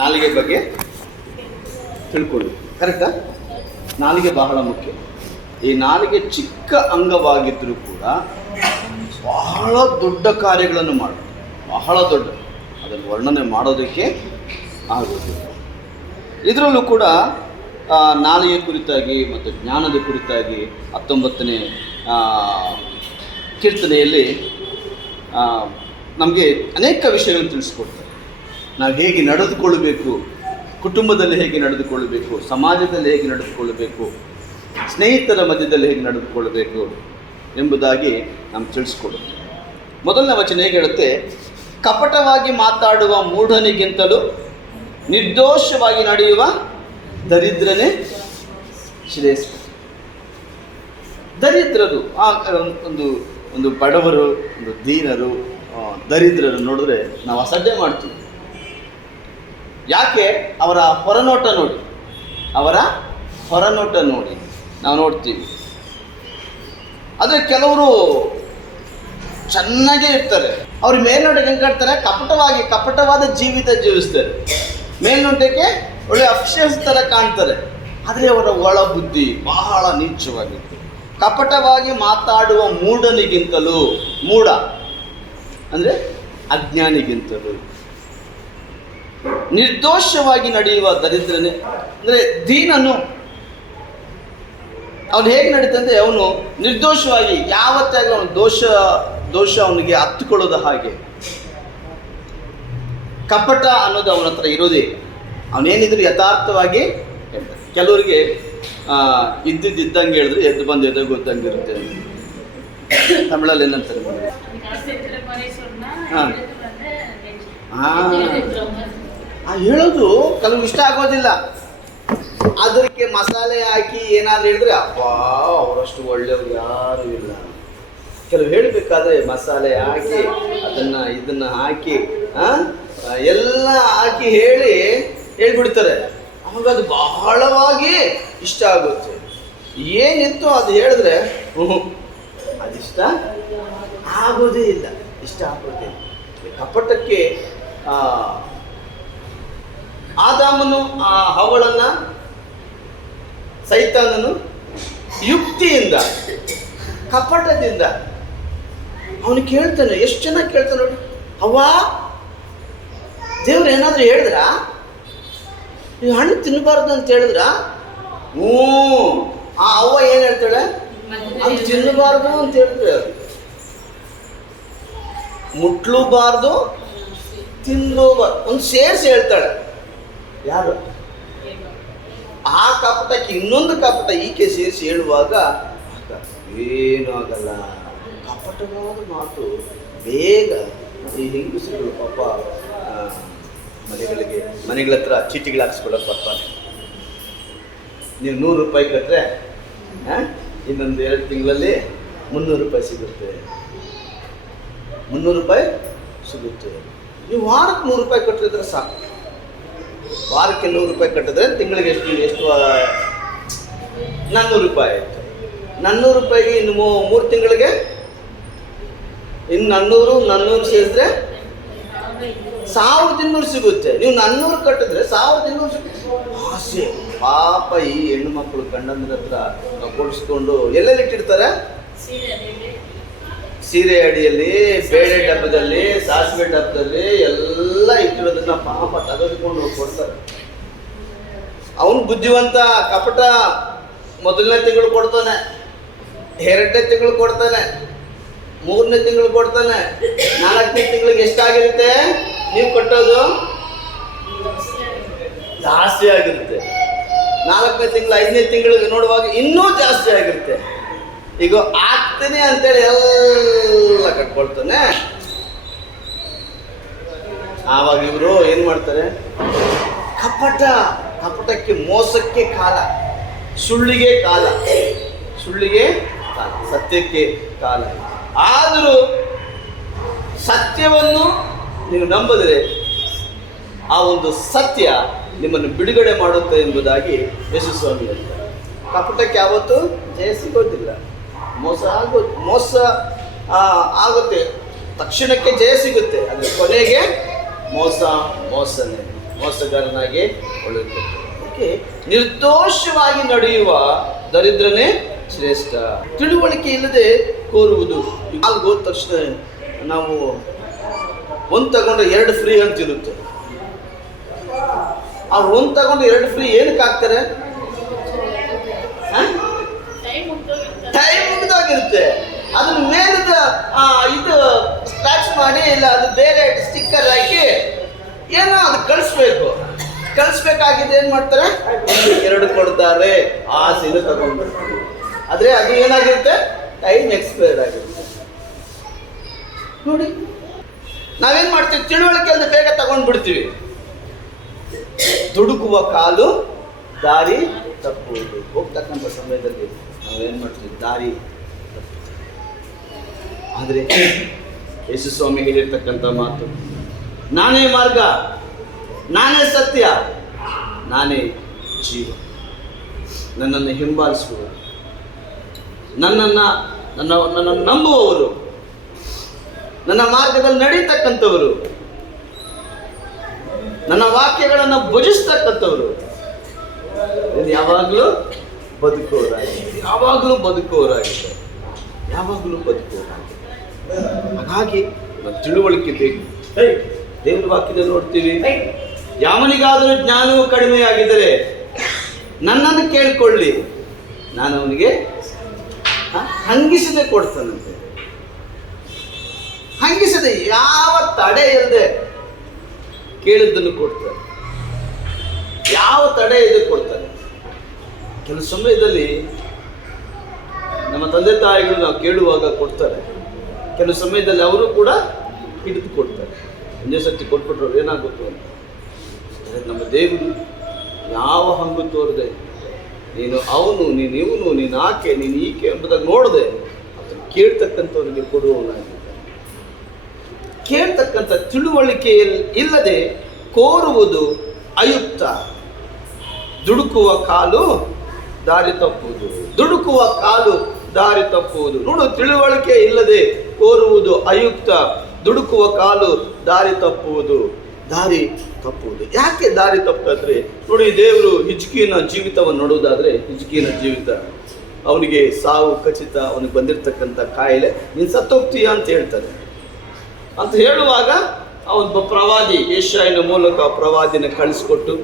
ನಾಲಿಗೆ ಬಗ್ಗೆ ತಿಳ್ಕೊಳ್ಳಿ. ಕರೆಕ್ಟಾ? ನಾಲಿಗೆ ಬಹಳ ಮುಖ್ಯ. ಈ ನಾಲಿಗೆ ಚಿಕ್ಕ ಅಂಗವಾಗಿದ್ದರೂ ಕೂಡ ಬಹಳ ದೊಡ್ಡ ಕಾರ್ಯಗಳನ್ನು ಮಾಡುತ್ತೆ. ಬಹಳ ದೊಡ್ಡ, ಅದನ್ನು ವರ್ಣನೆ ಮಾಡೋದಕ್ಕೆ ಆಗೋದಿಲ್ಲ. ಇದರಲ್ಲೂ ಕೂಡ ನಾಲಿಗೆ ಕುರಿತಾಗಿ ಮತ್ತು ಜ್ಞಾನದ ಕುರಿತಾಗಿ 19ನೇ ಕೀರ್ತನೆಯಲ್ಲಿ ನಮಗೆ ಅನೇಕ ವಿಷಯಗಳನ್ನು ತಿಳಿಸ್ಕೊಡ್ತಾರೆ. ನಾವು ಹೇಗೆ ನಡೆದುಕೊಳ್ಳಬೇಕು, ಕುಟುಂಬದಲ್ಲಿ ಹೇಗೆ ನಡೆದುಕೊಳ್ಳಬೇಕು, ಸಮಾಜದಲ್ಲಿ ಹೇಗೆ ನಡೆದುಕೊಳ್ಳಬೇಕು, ಸ್ನೇಹಿತರ ಮಧ್ಯದಲ್ಲಿ ಹೇಗೆ ನಡೆದುಕೊಳ್ಳಬೇಕು ಎಂಬುದಾಗಿ ನಮ್ಗೆ ತಿಳಿಸ್ಕೊಡುತ್ತೆ. ಮೊದಲನೇ ವಚನ ಹೇಗೆ ಹೇಳುತ್ತೆ, ಕಪಟವಾಗಿ ಮಾತಾಡುವ ಮೂಢನಿಗಿಂತಲೂ ನಿರ್ದೋಷವಾಗಿ ನಡೆಯುವ ದರಿದ್ರನೇ ಶ್ರೇಷ್ಠ. ದರಿದ್ರರು ಒಂದು ಒಂದು ಬಡವರು, ಒಂದು ದೀನರು, ದರಿದ್ರರು ನೋಡಿದ್ರೆ ನಾವು ಅಸಡ್ಡೆ ಮಾಡ್ತೀವಿ. ಯಾಕೆ? ಅವರ ಹೊರನೋಟ ನೋಡಿ, ಅವರ ಹೊರನೋಟ ನೋಡಿ ನಾವು ನೋಡ್ತೀವಿ. ಆದರೆ ಕೆಲವರು ಚೆನ್ನಾಗೇ ಇರ್ತಾರೆ, ಅವ್ರ ಮೇಲ್ನೋಟಕ್ಕೆ ಹೆಂಗೆ ಕಾಡ್ತಾರೆ, ಕಪಟವಾದ ಜೀವಿತ ಜೀವಿಸ್ತಾರೆ. ಮೇಲ್ನೋಟಕ್ಕೆ ಒಳ್ಳೆ ಅಕ್ಷರ ಥರ ಕಾಣ್ತಾರೆ, ಆದರೆ ಅವರ ಒಳ ಬುದ್ಧಿ ಬಹಳ ನೀಚವಾಗಿತ್ತು. ಕಪಟವಾಗಿ ಮಾತಾಡುವ ಮೂಢನಿಗಿಂತಲೂ, ಮೂಢ ಅಂದರೆ ಅಜ್ಞಾನಿಗಿಂತಲೂ, ನಿರ್ದೋಷವಾಗಿ ನಡೆಯುವ ದರಿದ್ರನೇ ಅಂದರೆ ದೀನನು. ಅವನು ಹೇಗೆ ನಡೀತಂದರೆ ಅವನು ನಿರ್ದೋಷವಾಗಿ ಯಾವತ್ತಾಗಲೂ ಅವನು ದೋಷ ಅವನಿಗೆ ಹತ್ತುಕೊಳ್ಳೋದು ಹಾಗೆ. ಕಪಟ ಅನ್ನೋದು ಅವನ ಹತ್ರ ಇರೋದೇ. ಅವನೇನಿದ್ರು ಯಥಾರ್ಥವಾಗಿ ಹೇಳ್ತಾರೆ. ಕೆಲವರಿಗೆ ಇದ್ದಂಗೆ ಹೇಳಿದ್ರೆ ಎದ್ದು ಬಂದು ಎದಗೋದಂಗೆ ಇರುತ್ತೆ. ತಮಿಳಲ್ಲಿ ಏನಂತಾರೆ? ಹೇಳೋದು ಕೆಲವು ಇಷ್ಟ ಆಗೋದಿಲ್ಲ. ಅದಕ್ಕೆ ಮಸಾಲೆ ಹಾಕಿ ಏನಾದ್ರು ಹೇಳಿದ್ರೆ ಅಪ್ಪಾ ಅವರಷ್ಟು ಒಳ್ಳೆಯವ್ರು ಯಾರು ಇಲ್ಲ. ಕೆಲವು ಹೇಳಬೇಕಾದ್ರೆ ಮಸಾಲೆ ಹಾಕಿ ಇದನ್ನ ಹಾಕಿ ಎಲ್ಲ ಹಾಕಿ ಹೇಳ್ಬಿಡ್ತಾರೆ. ಅವಾಗ ಅದು ಬಹಳವಾಗಿ ಇಷ್ಟ ಆಗುತ್ತೆ. ಏನಿತ್ತು ಅದು ಹೇಳಿದ್ರೆ ಅದಿಷ್ಟ ಆಗೋದೇ ಇಲ್ಲ, ಇಷ್ಟ ಆಗೋದೇ ಇಲ್ಲ. ಕಪಟಕ್ಕೆ ಆದಾಮನು ಹವ್ವಳನ್ನ ಸೈತಾನನು ಯುಕ್ತಿಯಿಂದ, ಕಪಟದಿಂದ ಅವನು ಕೇಳ್ತಾನೆ. ಎಷ್ಟು ಚೆನ್ನಾಗಿ ಕೇಳ್ತಾನೆ ನೋಡಿ. ಅವ್ವಾ, ದೇವ್ರು ಏನಾದರೂ ಹೇಳಿದ್ರ, ನೀವು ಹಣ್ಣು ತಿನ್ನಬಾರ್ದು ಅಂತ ಹೇಳಿದ್ರ, ಆ ಅವ್ವ ಏನು ಹೇಳ್ತಾಳೆ, ಅದು ತಿನ್ನಬಾರ್ದು ಅಂತ ಹೇಳ್ತಾಳೆ. ಮುಟ್ಲೂಬಾರ್ದು, ತಿನ್ನಲೂಬಾರ್ದು, ಒಂದು ಸೇರಿಸಿ ಹೇಳ್ತಾಳೆ. ಯಾರು? ಆ ಕಪಟಕ್ಕೆ ಇನ್ನೊಂದು ಕಪಟ ಈಕೆ ಸೇರಿಸಿ ಹೇಳುವಾಗ ಏನೂ ಆಗಲ್ಲ. ಕಪಟವಾದ ಮಾತು ಬೇಗ ಈ ಹೆಂಗಸರು ಪಾಪ ಮನೆಗಳ ಹತ್ರ ಚೀಟಿಗಳು ಹಾಕ್ಸ್ಕೊಳಕ್ಕೆ ಬರ್ತಾನೆ. ನೀವು 100 ರೂಪಾಯಿ ಕಟ್ಟರೆ ಇನ್ನೊಂದು 2 ತಿಂಗಳಲ್ಲಿ 300 ರೂಪಾಯಿ ಸಿಗುತ್ತೆ. 300 ರೂಪಾಯಿ ಸಿಗುತ್ತೆ. ನೀವು ವಾರಕ್ಕೆ 100 ರೂಪಾಯಿ ಕಟ್ಟಿದ್ರೆ ಸಾಕು. ವಾರಕ್ಕೆ 100 ರೂಪಾಯಿ ಕಟ್ಟಿದ್ರೆ ತಿಂಗಳಿಗೆ ಎಷ್ಟು 400 ರೂಪಾಯಿ ಆಯಿತು. 400 ರೂಪಾಯಿಗೆ ಇನ್ನು 3 ತಿಂಗಳಿಗೆ ಇನ್ನು 400 ಸೇರಿದ್ರೆ 1200 ಸಿಗುತ್ತೆ. ನೀವು 400 ಕಟ್ಟಿದ್ರೆ 1200 ಸಿಗುತ್ತೆ. ಆಸೆ ಪಾಪ ಈ ಹೆಣ್ಣು ಮಕ್ಕಳು ಗಂಡಂದ್ರ ಹತ್ರ ಕೊಡಿಸ್ಕೊಂಡು ಎಲ್ಲೆಲ್ಲಿ ಇಟ್ಟಿರ್ತಾರೆ? ಸೀರೆ ಅಡಿಯಲ್ಲಿ, ಬೇಳೆ ಡಬ್ಬದಲ್ಲಿ, ಸಾಸಿವೆ ಡಬ್ಬದಲ್ಲಿ ಎಲ್ಲ ಇಟ್ಟಿರೋದನ್ನ ಪಾಪ ತೆಗೆದುಕೊಂಡು ಕೊಡ್ತಾರೆ. ಅವನು ಬುದ್ಧಿವಂತ. ಕಪಟ ಮೊದಲನೇ ತಿಂಗಳು ಕೊಡ್ತಾನೆ, 2ನೇ ತಿಂಗಳು ಕೊಡ್ತಾನೆ, 3ನೇ ತಿಂಗಳು ಕೊಡ್ತಾನೆ, 4ನೇ ತಿಂಗಳಿಗೆ ಎಷ್ಟಾಗಿರುತ್ತೆ ನೀವು ಕಟ್ಟೋದು? ಜಾಸ್ತಿ ಆಗಿರುತ್ತೆ. 4ನೇ ತಿಂಗಳು 5ನೇ ತಿಂಗಳಿಗೆ ನೋಡುವಾಗ ಇನ್ನೂ ಜಾಸ್ತಿ ಆಗಿರುತ್ತೆ. ಈಗ ಆಗ್ತೇನೆ ಅಂತೇಳಿ ಎಲ್ಲ ಕಟ್ಕೊಳ್ತಾನೆ. ಆವಾಗ ಇವರು ಏನು ಮಾಡ್ತಾರೆ? ಕಪಟಕ್ಕೆ, ಮೋಸಕ್ಕೆ ಕಾಲ, ಸುಳ್ಳಿಗೆ ಕಾಲ, ಸತ್ಯಕ್ಕೆ ಕಾಲ. ಆದರೂ ಸತ್ಯವನ್ನು ನೀವು ನಂಬಿದರೆ ಆ ಒಂದು ಸತ್ಯ ನಿಮ್ಮನ್ನು ಬಿಡುಗಡೆ ಮಾಡುತ್ತೆ ಎಂಬುದಾಗಿ ಯೇಸು ಸ್ವಾಮಿ ಹೇಳ್ತಾರೆ. ಕಪಟಕ್ಕೆ ಯಾವತ್ತೂ ಜಯ ಸಿಗೋದಿಲ್ಲ. ಮೋಸ ಆಗುತ್ತೆ, ತಕ್ಷಣಕ್ಕೆ ಜಯ ಸಿಗುತ್ತೆ, ಆದರೆ ಕೊನೆಗೆ ಮೋಸನೇ. ಮೋಸಗಾರನಾಗಿ ಉಳಿಯುತ್ತದೆ. ಓಕೆ, ನಿರ್ದೋಷವಾಗಿ ನಡೆಯುವ ದರಿದ್ರನೇ ಶ್ರೇಷ್ಠ. ತಿಳುವಳಿಕೆ ಇಲ್ಲದೆ ಕೋರುವುದು. ಹಾಲ್ಗೆ ಹೋದ ತಕ್ಷಣ ನಾವು ಒಂದು ತಗೊಂಡ್ರೆ 2 ಫ್ರೀ ಅಂತ ಇರುತ್ತೆ. ಆ ಒಂದು ತಗೊಂಡು 2 ಫ್ರೀ ಏನಕ್ಕೆ ಹಾಕ್ತಾರೆ? ಟೈಮ್ ಮುಗಿದೋಗಿರುತ್ತೆ. ಅದ್ರ ಮೇಲದ ಇದು ಸ್ಕ್ರಾಚ್ ಮಾಡಿ, ಇಲ್ಲ ಅದು ಬೇರೆ ಸ್ಟಿಕ್ಕರ್ ಹಾಕಿ ಏನೋ ಅದು ಕಳಿಸ್ಬೇಕಾಗಿದೆ. ಏನು ಮಾಡ್ತಾರೆ? 2 ಕೊಡ್ತಾರೆ, ಆಸೆನ ತಗೊಂಡು. ಆದರೆ ಅದು ಏನಾಗಿರುತ್ತೆ? ಟೈಮ್ ಎಕ್ಸ್ಪೈರ್ ಆಗಿರುತ್ತೆ. ನೋಡಿ, ನಾವೇನು ಮಾಡ್ತೀವಿ? ತಿಳುವಳಿಕೆ ಅಂದ್ರೆ ಬೇಗ ತಗೊಂಡ್ಬಿಡ್ತೀವಿ. ದುಡುಕುವ ಕಾಲು ದಾರಿ ತಪ್ಪುವುದು. ಹೋಗ್ತಕ್ಕಂಥ ಸಮಯದಲ್ಲಿ ನಾವೇನು ಮಾಡ್ತೀವಿ? ದಾರಿ ತಪ್ಪುತ್ತೀವಿ. ಆದರೆ ಯೇಸು ಸ್ವಾಮಿ ಹೇಳಿರ್ತಕ್ಕಂಥ ಮಾತು, ನಾನೇ ಮಾರ್ಗ, ನಾನೇ ಸತ್ಯ, ನಾನೇ ಜೀವ. ನನ್ನನ್ನು ಹಿಂಬಾಲಿಸುವವರು, ನನ್ನನ್ನು ನಂಬುವವರು, ನನ್ನ ಮಾರ್ಗದಲ್ಲಿ ನಡೀತಕ್ಕಂಥವರು, ನನ್ನ ವಾಕ್ಯಗಳನ್ನು ಭುಜಿಸ್ತಕ್ಕಂಥವರು ಯಾವಾಗಲೂ ಬದುಕುವವರಾಗಿದ್ದಾರೆ. ಹಾಗಾಗಿ ತಿಳುವಳಿಕೆ ಬೇಕು. ದೇವರ ವಾಕ್ಯದಲ್ಲಿ ನೋಡ್ತೀವಿ, ಯಾವನಿಗಾದರೂ ಜ್ಞಾನವು ಕಡಿಮೆಯಾಗಿದ್ದರೆ ನನ್ನನ್ನು ಕೇಳಿಕೊಳ್ಳಿ, ನಾನು ಅವನಿಗೆ ಹಂಗಿಸದೆ ಕೊಡ್ತಾನಂತೆ. ಹಂಗಿಸದೆ, ಯಾವ ತಡೆ ಇಲ್ಲದೆ ಕೇಳಿದ್ದನ್ನು ಕೊಡ್ತಾರೆ. ಯಾವ ತಡೆ ಇದೆ ಕೊಡ್ತಾರೆ. ಕೆಲವು ಸಮಯದಲ್ಲಿ ನಮ್ಮ ತಂದೆ ತಾಯಿಗಳು ನಾವು ಕೇಳುವಾಗ ಕೊಡ್ತಾರೆ. ಕೆಲವು ಸಮಯದಲ್ಲಿ ಅವರು ಕೂಡ ಹಿಡಿದು ಕೊಡ್ತಾರೆ. ಒಂದೇ ಸರ್ತಿ ಕೊಟ್ಬಿಟ್ರು ಏನಾಗುತ್ತೋ ಅಂತ. ನಮ್ಮ ದೇವರು ಯಾವ ಹಂಗು ತೋರದೆ, ನೀನು ಅವನು, ನೀನು ಇವನು, ನೀನು ಆಕೆ, ನೀನು ಈಕೆ ಎಂಬುದಾಗಿ ನೋಡದೆ ಅದನ್ನು ಕೇಳ್ತಕ್ಕಂಥವ್ರಿಗೆ ಕೊಡುವವನಾಗಿದ್ದಾನೆ. ಕೇಳ್ತಕ್ಕಂಥ ತಿಳುವಳಿಕೆ ಇಲ್ಲದೆ ಕೋರುವುದು ಅಯುಕ್ತ. ದುಡುಕುವ ಕಾಲು ದಾರಿ ತಪ್ಪುವುದು. ನೋಡು, ತಿಳುವಳಿಕೆ ಇಲ್ಲದೆ ಕೋರುವುದು ಅಯುಕ್ತ, ದುಡುಕುವ ಕಾಲು ದಾರಿ ತಪ್ಪುವುದು. ಯಾಕೆ ದಾರಿ ತಪ್ಪಿದ್ರೆ ನೋಡಿ, ದೇವರು ಹಿಜ್ಕೀಯನ ಜೀವಿತವನ್ನು ನೋಡುವುದಾದ್ರೆ, ಹಿಜ್ಕೀಯನ ಜೀವಿತ, ಅವನಿಗೆ ಸಾವು ಖಚಿತ, ಅವನಿಗೆ ಬಂದಿರತಕ್ಕಂಥ ಕಾಯಿಲೆ, ನೀನು ಸತ್ತೋಗ್ತೀಯ ಅಂತ ಹೇಳ್ತಾರೆ. ಅಂತ ಹೇಳುವಾಗ ಅವನು ಪ್ರವಾದಿ ಯೆಶಾಯನ ಮೂಲಕ ಪ್ರವಾದಿನ ಕಳಿಸ್ಕೊಟ್ಟು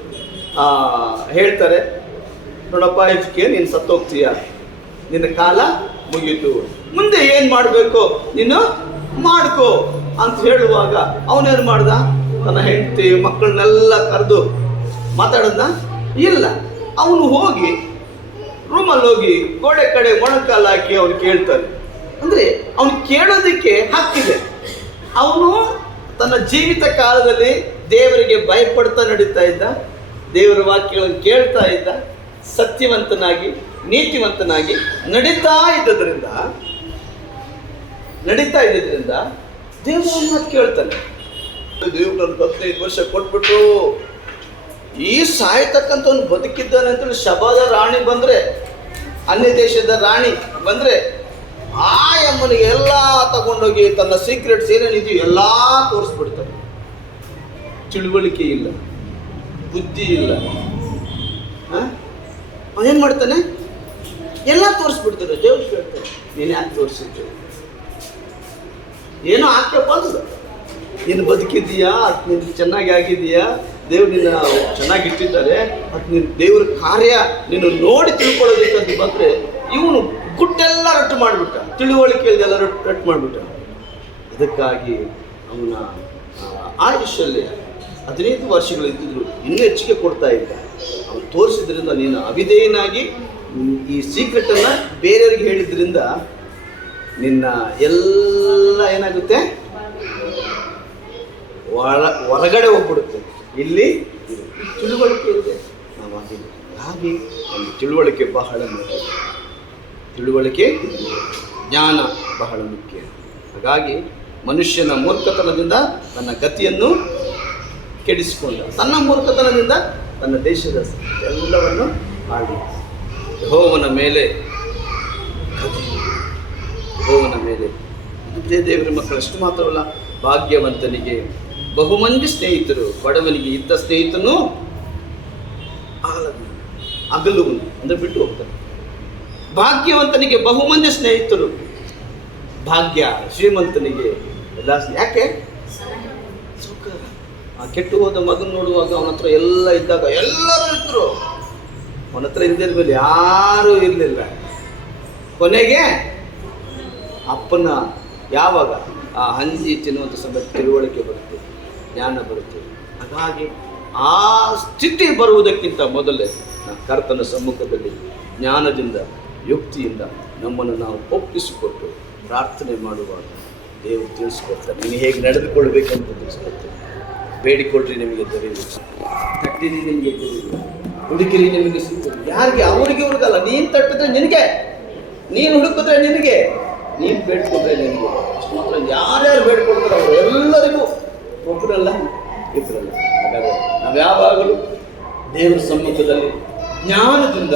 ಹೇಳ್ತಾರೆ, ನೋಡಪ್ಪ ಹಿಜ್ಕೀಯ, ನೀನು ಸತ್ತೋಗ್ತೀಯ, ನಿನ್ನ ಕಾಲ ಮುಗೀತು, ಮುಂದೆ ಏನು ಮಾಡಬೇಕು ನೀನು ಮಾಡ್ಕೋ ಅಂತ ಹೇಳುವಾಗ ಅವನೇನು ಮಾಡ್ದ? ತನ್ನ ಹೆಂಡತಿ ಮಕ್ಕಳನ್ನೆಲ್ಲ ಕರೆದು ಮಾತಾಡೋದ ಇಲ್ಲ. ಅವನು ಹೋಗಿ ರೂಮಲ್ಲಿ ಹೋಗಿ ಗೋಡೆ ಕಡೆ ಮೊಣಕಾಲು ಹಾಕಿ ಅವನು ಕೇಳ್ತಾನೆ. ಅಂದರೆ ಅವನು ಕೇಳೋದಕ್ಕೆ ಹಕ್ಕಿದೆ. ಅವನು ತನ್ನ ಜೀವಿತ ಕಾಲದಲ್ಲಿ ದೇವರಿಗೆ ಭಯಪಡ್ತಾ ನಡೀತಾ ಇದ್ದ, ದೇವರ ವಾಕ್ಯಗಳನ್ನು ಕೇಳ್ತಾ ಇದ್ದ, ಸತ್ಯವಂತನಾಗಿ ನೀತಿವಂತನಾಗಿ ನಡೀತಾ ಇದ್ದದ್ರಿಂದ ದೇವರು ಮಾತು ಕೇಳ್ತಾನೆ. ದೇವ್ರು ನನಗೆ 15 ವರ್ಷ ಕೊಟ್ಬಿಟ್ರು, ಈ ಸಾಯ್ತಕ್ಕಂಥವ್ನು ಬದುಕಿದ್ದಾನೆ ಅಂತೇಳಿ ಶಬಾದ ರಾಣಿ ಬಂದರೆ, ಅನ್ಯ ದೇಶದ ರಾಣಿ ಬಂದರೆ, ಆ ಅಮ್ಮನಿಗೆ ಎಲ್ಲ ತಗೊಂಡೋಗಿ ತನ್ನ ಸೀಕ್ರೆಟ್ಸ್ ಏನೇನಿದೆಯೋ ಎಲ್ಲ ತೋರಿಸ್ಬಿಡ್ತಾರೆ. ತಿಳುವಳಿಕೆ ಇಲ್ಲ, ಬುದ್ಧಿ ಇಲ್ಲ. ಅವನೇನು ಮಾಡ್ತಾನೆ? ಎಲ್ಲ ತೋರಿಸ್ಬಿಡ್ತಾರೆ. ದೇವ್ರು ಕೇಳ್ತಾರೆ, ನೀನು ಯಾಕೆ ತೋರಿಸಿದ್ದು? ಏನೋ ಹಾಕ್ಯಪ್ಪ ಅಂದ, ನೀನು ಬದುಕಿದ್ದೀಯಾ, ಅದು ನೀನು ಚೆನ್ನಾಗಿ ಆಗಿದೆಯಾ, ದೇವ್ರು ನಿನ್ನ ಚೆನ್ನಾಗಿಟ್ಟಿದ್ದಾರೆ, ಅದು ನಿನ್ನ ದೇವ್ರ ಕಾರ್ಯ ನೀನು ನೋಡಿ ತಿಳ್ಕೊಳ್ಳೋದಕ್ಕಂತ ಬಂದರೆ ಇವನು ಗುಟ್ಟೆಲ್ಲ ರಟ್ಟು ಮಾಡಿಬಿಟ್ಟ, ತಿಳುವಳಿಕೆ ಇಲ್ದೆಲ್ಲ ರಟ್ಟು ಮಾಡಿಬಿಟ್ಟ. ಅದಕ್ಕಾಗಿ ಅವನ ಆಯುಷ್ಯಲ್ಲಿ 15 ವರ್ಷಗಳು ಇದ್ದಿದ್ರು, ಇನ್ನೂ ಹೆಚ್ಚಿಗೆ ಕೊಡ್ತಾ ಇದ್ದ. ಅವನು ತೋರಿಸಿದ್ರಿಂದ, ನೀನು ಅವಿಧೇಯನಾಗಿ ಈ ಸೀಕ್ರೆಟನ್ನು ಬೇರೆಯವ್ರಿಗೆ ಹೇಳಿದ್ರಿಂದ ನಿನ್ನ ಎಲ್ಲ ಏನಾಗುತ್ತೆ? ಹೊರಗಡೆ ಹೋಗ್ಬಿಡುತ್ತೆ. ಇಲ್ಲಿ ತಿಳುವಳಿಕೆ ಇದೆ ನಾವಾಗಿಲ್ಲ. ಹಾಗೆ ಒಂದು ತಿಳುವಳಿಕೆ ಬಹಳ ಮುಖ್ಯ. ತಿಳುವಳಿಕೆ, ಜ್ಞಾನ ಬಹಳ ಮುಖ್ಯ. ಹಾಗಾಗಿ ಮನುಷ್ಯನ ಮೂರ್ಖತನದಿಂದ ತನ್ನ ಗತಿಯನ್ನು ಕೆಡಿಸಿಕೊಂಡ, ತನ್ನ ಮೂರ್ಖತನದಿಂದ ತನ್ನ ದೇಶದ ಎಲ್ಲವನ್ನು ಹಾಡಿ ಯೆಹೋವನ ಮೇಲೆ ದೇವರ ಮಕ್ಕಳಷ್ಟು ಮಾತ್ರವಲ್ಲ, ಭಾಗ್ಯವಂತನಿಗೆ ಬಹುಮಂದಿ ಸ್ನೇಹಿತರು. ಬಡವನಿಗೆ ಇದ್ದ ಸ್ನೇಹಿತನು ಅಗಲುವನು ಅಂದರೆ ಬಿಟ್ಟು ಹೋಗ್ತಾನೆ. ಭಾಗ್ಯವಂತನಿಗೆ ಬಹುಮಂದಿ ಸ್ನೇಹಿತರು. ಭಾಗ್ಯ ಶ್ರೀಮಂತನಿಗೆ ಎಲ್ಲ ಯಾಕೆ ಸೌಕರ್ಯ. ಆ ಕೆಟ್ಟು ಹೋದ ಮಗನ ನೋಡುವಾಗ ಅವನ ಹತ್ರ ಎಲ್ಲ ಇದ್ದಾಗ ಎಲ್ಲರೂ ಇದ್ರು, ಅವನ ಹತ್ರ ಇಲ್ದಿರ ಮೇಲೆ ಯಾರೂ ಇರಲಿಲ್ಲ. ಕೊನೆಗೆ ಅಪ್ಪನ ಯಾವಾಗ ಆ ಹಂದಿ ತಿನ್ನುವಂಥ ಸಮಯ ತಿಳುವಳಿಕೆ ಬರುತ್ತೆ, ಜ್ಞಾನ ಬರುತ್ತೆ. ಹಾಗಾಗಿ ಆ ಸ್ಥಿತಿ ಬರುವುದಕ್ಕಿಂತ ಮೊದಲೇ ನಾವು ಕರ್ತನ ಸಮ್ಮುಖದಲ್ಲಿ ಜ್ಞಾನದಿಂದ ಯುಕ್ತಿಯಿಂದ ನಮ್ಮನ್ನು ನಾವು ಒಪ್ಪಿಸಿಕೊಟ್ಟು ಪ್ರಾರ್ಥನೆ ಮಾಡುವಾಗ ದೇವರು ತಿಳಿಸ್ಕೊಡ್ತಾರೆ. ನೀನು ಹೇಗೆ ನಡೆದುಕೊಳ್ಬೇಕಂತ ತಿಳಿಸ್ಕೊಡ್ತಾರೆ. ಬೇಡಿಕೊಳ್ಳ್ರಿ ನಿಮಗೆ ದೊರೆಯುವುದು, ತಟ್ಟಿರಿ ನಿಮಗೆ ದೊರೆಯುವುದು, ಹುಡುಕಿರಿ ನಿಮಗೆ ಸಿಗ್ತದೆ. ಯಾರಿಗೆ? ಅವರಿಗೆ ಹುಡುಗಲ್ಲ. ನೀನು ತಟ್ಟಿದ್ರೆ ನಿನಗೆ, ನೀನು ಹುಡುಕಿದ್ರೆ ನಿನಗೆ, ನೀನು ಬೇಡ್ಕೊಂಡ್ರೆ ನಿನಗೆ. ಅಷ್ಟು ಮಾತ್ರ ಯಾರ್ಯಾರು ಬೇಡ್ಕೊಳ್ತಾರೆ ಅವರು ಎಲ್ಲರಿಗೂ ಒಬ್ಬರಲ್ಲ ಇಬ್ಬರಲ್ಲ. ಹಾಗಾದರೆ ನಾವು ಯಾವಾಗಲೂ ದೇವರ ಸಮ್ಮುಖದಲ್ಲಿ ಜ್ಞಾನದಿಂದ,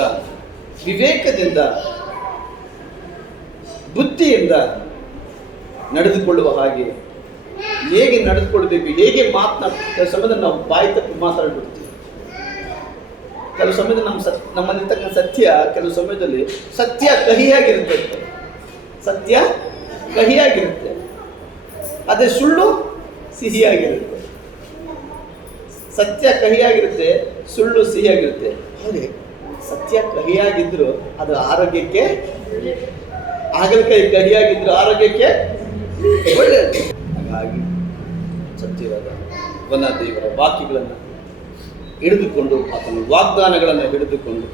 ವಿವೇಕದಿಂದ, ಬುದ್ಧಿಯಿಂದ ನಡೆದುಕೊಳ್ಳುವ ಹಾಗೆ ಹೇಗೆ ನಡೆದುಕೊಳ್ಬೇಕು, ಹೇಗೆ ಕೆಲವು ಸಮಯದಲ್ಲಿ ನಾವು ಬಾಯಿ ತಪ್ಪಿ ಮಾತಾಡ್ಬಿಡ್ತೀವಿ. ಕೆಲವು ಸಮಯದಲ್ಲಿ ನಮ್ಮಲ್ಲಿರ್ತಕ್ಕಂಥ ಸತ್ಯ, ಕೆಲವು ಸಮಯದಲ್ಲಿ ಸತ್ಯ ಕಹಿಯಾಗಿರುತ್ತೆ. ಸತ್ಯ ಕಹಿಯಾಗಿರುತ್ತೆ, ಅದೇ ಸುಳ್ಳು ಸಿಹಿಯಾಗಿರುತ್ತೆ. ಸತ್ಯ ಕಹಿಯಾಗಿರುತ್ತೆ, ಸುಳ್ಳು ಸಿಹಿಯಾಗಿರುತ್ತೆ. ಹಾಗೆ ಸತ್ಯ ಕಹಿಯಾಗಿದ್ರು ಅದು ಆರೋಗ್ಯಕ್ಕೆ, ಹಾಗಲಕಾಯಿ ಕಹಿಯಾಗಿದ್ರು ಆರೋಗ್ಯಕ್ಕೆ ಒಳ್ಳೆಯದು. ಹಾಗಾಗಿ ಸತ್ಯವಾದ ದೇವರ ವಾಕ್ಯಗಳನ್ನು ಹಿಡಿದುಕೊಂಡು, ಆತನ ವಾಗ್ದಾನಗಳನ್ನು ಹಿಡಿದುಕೊಂಡು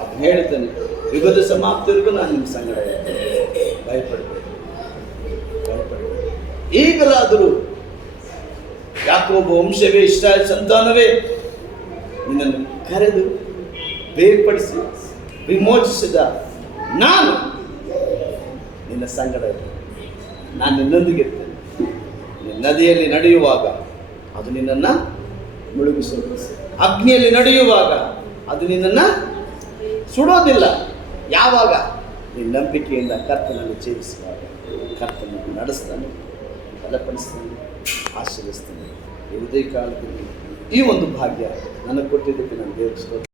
ಆತನು ಹೇಳಿದ್ದಾನೆ, ಯುಗದ ಸಮಾಪ್ತಿವರೆಗೂ ನಾನು ನಿಮ್ಮ ಸಂಗಡ ಭಯಪಡಬೇಡಿ. ಈಗಲಾದರೂ ಯಾಕೋಬ ವಂಶವೇ, ಇಸ್ರಾಯೇಲ್ ಸಂತಾನವೇ, ನಿನ್ನನ್ನು ಕರೆದು ಬೇರ್ಪಡಿಸಿ ವಿಮೋಚಿಸಿದ ನಾನು ನಿನ್ನ ಸಂಗಡ ಇರ್ತೇನೆ. ನಾನು ನಿನ್ನೊಂದಿಗೆ ಇರ್ತೇನೆ. ನಿನ್ನ ನದಿಯಲ್ಲಿ ನಡೆಯುವಾಗ ಅದು ನಿನ್ನನ್ನು ಮುಳುಗಿಸೋದು, ಅಗ್ನಿಯಲ್ಲಿ ನಡೆಯುವಾಗ ಅದು ನಿನ್ನನ್ನು ಸುಡೋದಿಲ್ಲ. ಯಾವಾಗ? ನಿನ್ನ ನಂಬಿಕೆಯಿಂದ ಕರ್ತನನ್ನು ಜೀವಿಸುವಾಗ ಕರ್ತನನ್ನು ನಡೆಸ್ತಾನೆ, ಬಲಪಡಿಸ್ತಾನೆ, ಆಶೀರ್ವದಿಸ್ತಾನೆ. ಯಾವುದೇ ಕಾಲದಲ್ಲಿ ಈ ಒಂದು ಭಾಗ್ಯ ನನಗೆ ಕೊಟ್ಟಿದ್ದಕ್ಕೆ ನಾನು ದೇವರಿಗೆ